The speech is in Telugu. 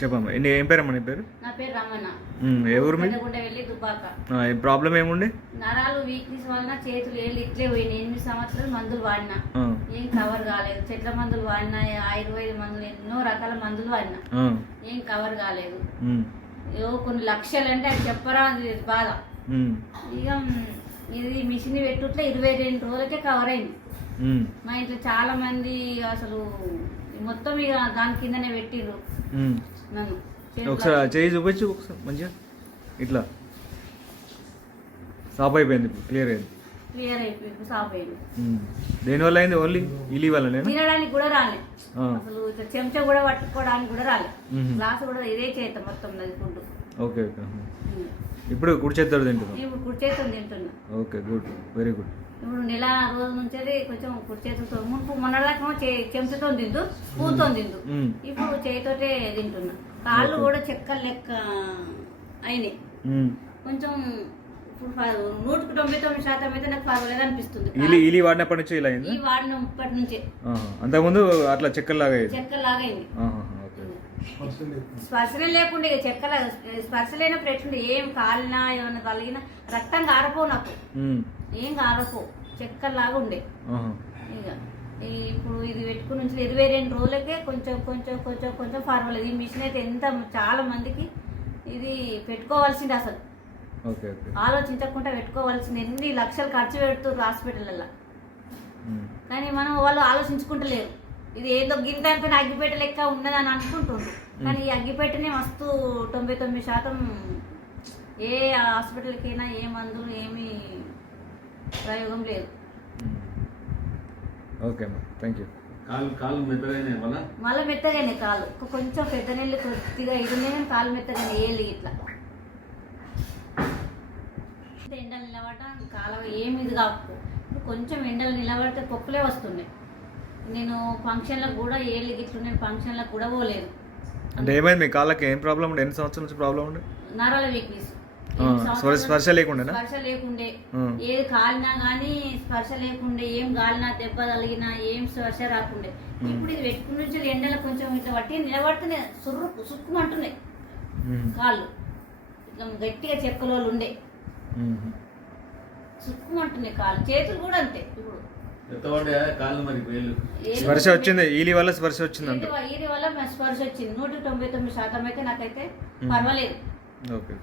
చెప్పమ్మా. ఏం పేరమ్మా నీ పేరు? నా పేరు రమణ. ఏ ఊరు మీద? వెళ్ళి దుబ్బాక. ప్రాబ్లం ఏముండే? నరాలు వీక్నెస్ వలన చేతులు ఏళ్ళు ఇట్లే పోయినాయి. 8 సంవత్సరాలు మందులు వాడినా, ఏం కవర్ కాలేదు. చెట్ల మందులు వాడినా, ఆయుర్వేద మందులు, ఎన్నో రకాల మందులు వాడినా, ఏం కవర్ కాలేదు. ఏవో కొన్ని లక్షలు అంటే అది చెప్పరా బాధ. ఇక ఇది మిషన్ పెట్టుట్లే 22 రోజులకే కవర్ అయింది. మా ఇంట్లో చాలా మంది అసలు మొత్తం ఇక దాని కిందనే పెట్టిర్రు నన్ను. ఒకసారి చేయి చూపించు ఒకసారి మంచిగా. ఇట్లా సాప్ అయిపోయింది, క్లియర్ అయిపోయింది, సాప్ అయింది. దేనివల్ల అయింది? ఓన్లీ ఇలీ వల్ల? తినడానికి కూడా రాలేదు అసలు, చెంచా కూడా పట్టుకోవడానికి కూడా రాలేదు. గ్లాస్ కూడా ఇదే చేత మొత్తం ఫుడ్. Okay okay. ఇప్పుడు కుడి చేతితో తింటున్నా? ఇప్పుడు కుడి చేతితో తింటున్నా. Okay, good, very good. ఇప్పుడు నెల రోజు నుంచి కొంచెం కుడి చేతితో, మునుపు మొన్నదాకా చెంచుతో తింటూ, స్పూన్తో తింటూ, ఇప్పుడు చేతితోటే తింటున్నా. కాళ్ళు కూడా చెక్కలు లెక్క అయినాయి. కొంచెం ఇప్పుడు 199% అయితే నాకు పర్వాలేదు అనిపిస్తుంది. ఇలీ వాడినప్పటి నుంచి ఇలా అయింది? ఈ వాడినప్పటి నుంచే. అంతకుముందు అట్లా చెక్కల్లాగా అయింది. స్పర్శనే లేకుండా ఇక చెక్కల స్పర్శ లేనప్పుడు ఎట్లుండే, ఏం కాలినా ఏమన్నా కలిగినా రక్తం కారపో, నాకు ఏం కారపో, చెక్కల్లాగా ఉండే. ఇక ఇప్పుడు ఇది పెట్టుకుని నుంచి 22 రోజులకే కొంచెం కొంచెం కొంచెం కొంచెం పర్వాలేదు. ఈ మిషన్ అయితే ఎంత చాలా మందికి ఇది పెట్టుకోవాల్సింది అసలు, ఆలోచించకుండా పెట్టుకోవాల్సింది. ఎన్ని లక్షలు ఖర్చు పెడుతున్నారు హాస్పిటల్లో, కానీ మనం వాళ్ళు ఆలోచించుకుంటలేరు. ఇది ఏదో గింత అగ్గిపెట్ట లెక్క ఉన్నదని అనుకుంటుండ్రు, కానీ ఈ అగ్గిపెట్టనే మస్తు 99% ఏ హాస్పిటల్కైనా ఏ మందులు ఏమి ప్రయోగం లేదు. ఓకే అమ్మా, థ్యాంక్ యూ. కాలు మెత్తగానే మళ్ళీ మెత్తగానే కాలు కొంచెం పెద్ద నీళ్ళు కొద్దిగా ఇది కాలు మెత్తగానే ఏళ్ళు ఇట్లా ఎండలు నిలబడటం కాలు ఏమి ఇది కాకు. కొంచెం ఎండలు నిలబడితే పొక్కులే వస్తున్నాయి. నేను ఫంక్షన్లకు కూడా ఏళ్ళు గిట్లున్నాయి, ఫంక్షన్లకు కూడా పోలేదు. అంటే ఏమైంది మీ కాళ్ళకి? ఏం ప్రాబ్లం ఉండే? ఎన్ని సంవత్సరాల నుంచి ప్రాబ్లం ఉండే? నరాల వీక్నెస్. స్పర్శ లేకుండే? స్పర్శ లేకుండే, ఏది కాలినా కానీ స్పర్శ లేకుండే, ఏం కాలినా దెబ్బ తగిలినా ఏం స్పర్శ రాకుండే. ఇప్పుడు ఇది పెట్టుకుని నుంచి ఎండలో కొంచెం ఇట్లా పట్టి నిలబడితేనే సుక్కుమంటున్నాయి కాళ్ళు. ఇట్లా గట్టిగా చెక్కలో ఉండే సుక్కుమంటున్నాయి కాళ్ళు. చేతులు కూడా అంతే. ఇప్పుడు స్పర్శ వచ్చింది, ఈలి వల్ల స్పర్శ వచ్చింది. ఈలి వల్ల స్పర్శ వచ్చింది. 199% అయితే నాకైతే పర్వాలేదు. ఓకే.